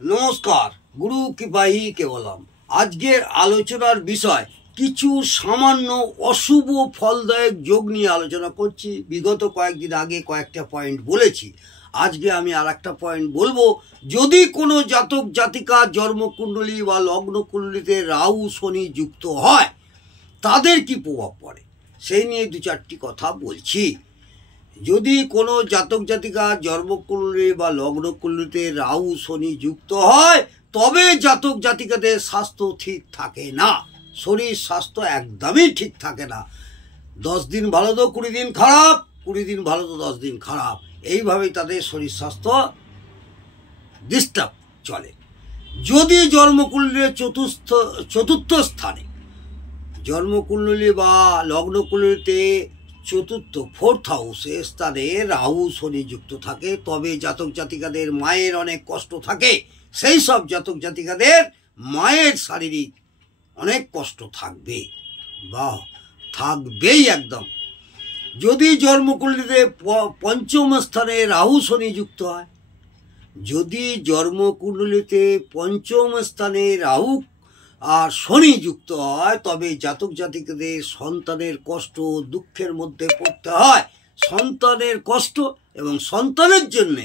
নমস্কার, গুরু কৃপাহি কেবলম। আজকের আলোচনার বিষয় কিছু সামান্য অশুভ ফলদায়ক যোগ নিয়ে আলোচনা করছি। বিগত কয়েকদিন আগে কয়েকটা পয়েন্ট বলেছি, আজকে আমি আর একটা পয়েন্ট বলবো। যদি কোনো জাতক জাতিকা জন্মকুণ্ডলী বা লগ্নকুণ্ডলীতে রাহু শনি যুক্ত হয় তাদের কি প্রভাব পড়ে সেই নিয়ে দু চারটি কথা বলছি। যদি কোনো জাতক জাতিকা জন্মকুণ্ডলী বা লগ্নকুণ্ডলীতে রাহু শনি যুক্ত হয় তবে জাতক জাতিকাদের স্বাস্থ্য ঠিক থাকে না, শরীর স্বাস্থ্য একদমই ঠিক থাকে না। 10 দিন ভালো তো 20 দিন খারাপ, 20 দিন ভালো তো 10 দিন খারাপ, এইভাবেই তাদের শরীর স্বাস্থ্য ডিস্টার্ব চলে। যদি জন্মকুণ্ডলীর চতুর্থ স্থানে, জন্মকুণ্ডলী বা লগ্নকুণ্ডলীতে ফোর্থ হাউসে স্থানে রাহু শনি যুক্ত থাকে তবে জাতক জাতিকাদের মায়ের অনেক কষ্ট থাকে। সেই সব জাতক জাতিকাদের মায়ের শারীরিক অনেক কষ্ট থাকবে বা থাকবেই একদম। যদি জন্মকুণ্ডলীতে পঞ্চম স্থানে রাহু শনি যুক্ত হয়, যদি জন্মকুণ্ডলীতে পঞ্চম স্থানে রাহু আর শনি যুক্ত হয় তবে জাতক জাতিকাদের সন্তানের কষ্ট দুঃখের মধ্যে পড়তে হয়। সন্তানের কষ্ট এবং সন্তানের জন্যে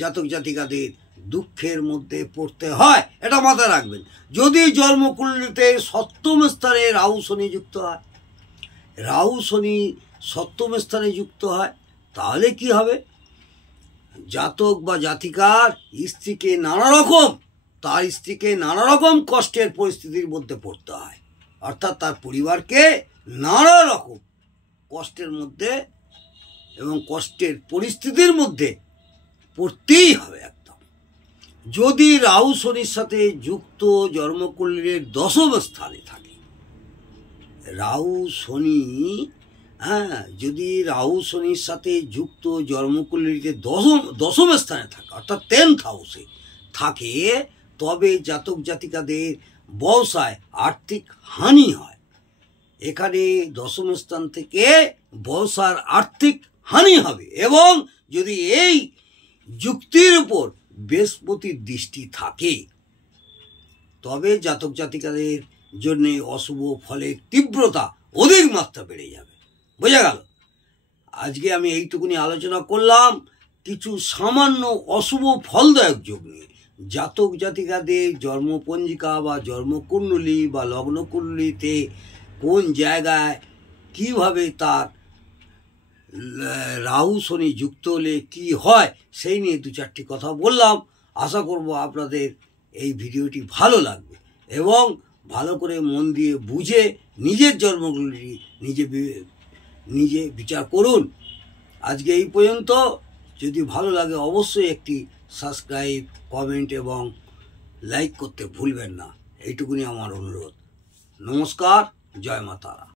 জাতক জাতিকাদের দুঃখের মধ্যে পড়তে হয়, এটা মাথায় রাখবেন। যদি জন্মকুণ্ডলীতে সপ্তম স্থানে রাহু শনি যুক্ত হয়, রাহু শনি সপ্তম স্থানে যুক্ত হয় তাহলে কি হবে? জাতক বা জাতিকার স্ত্রীকে নানা রকম কষ্টের পরিস্থিতির মধ্যে পড়তে হয়, অর্থাৎ তার পরিবারকে নানা রকম কষ্টের মধ্যে এবং কষ্টের পরিস্থিতির মধ্যে পড়তেই হবে একদম। যদি রাহু শনির সাথে যুক্ত জন্মকুণ্ডলীর দশম স্থানে থাকে, রাহু শনি যদি রাহু শনির সাথে যুক্ত জন্মকুণ্ডলীতে দশম স্থানে থাকে অর্থাৎ 10th হাউসে থাকে তবে জাতক জাতিকাদের ব্যবসায় আর্থিক হানি হয়। এখানে দশম স্থান থেকে ব্যবসার আর্থিক হানি হবে এবং যদি এই যুক্তির উপর বৃহস্পতির দৃষ্টি থাকে তবে জাতক জাতিকাদের জন্য অশুভ ফলের তীব্রতা অধিক মাত্রা বেড়ে যাবে। বোঝা গেল? আজকে আমি এইটুকুনি আলোচনা করলাম কিছু সামান্য অশুভ ফলদায়ক যোগ নিয়ে। জাতক জাতিকাদের জন্মপঞ্জিকা বা জন্মকুণ্ডলী বা লগ্নকুণ্ডলীতে কোন জায়গায় কিভাবে তার রাহু শনি যুক্ত হলে কি হয় সেই নিয়ে দু চারটি কথা বললাম। আশা করব আপনাদের এই ভিডিওটি ভালো লাগবে এবং ভালো করে মন দিয়ে বুঝে নিজের জন্মকুণ্ডলী নিজে বিচার করুন। আজকে এই পর্যন্ত। যদি ভালো লাগে অবশ্যই একটি সাবস্ক্রাইব, কমেন্ট এবং লাইক করতে ভুলবেন না, এইটুকুনি আমার অনুরোধ। নমস্কার, জয় মা তারা।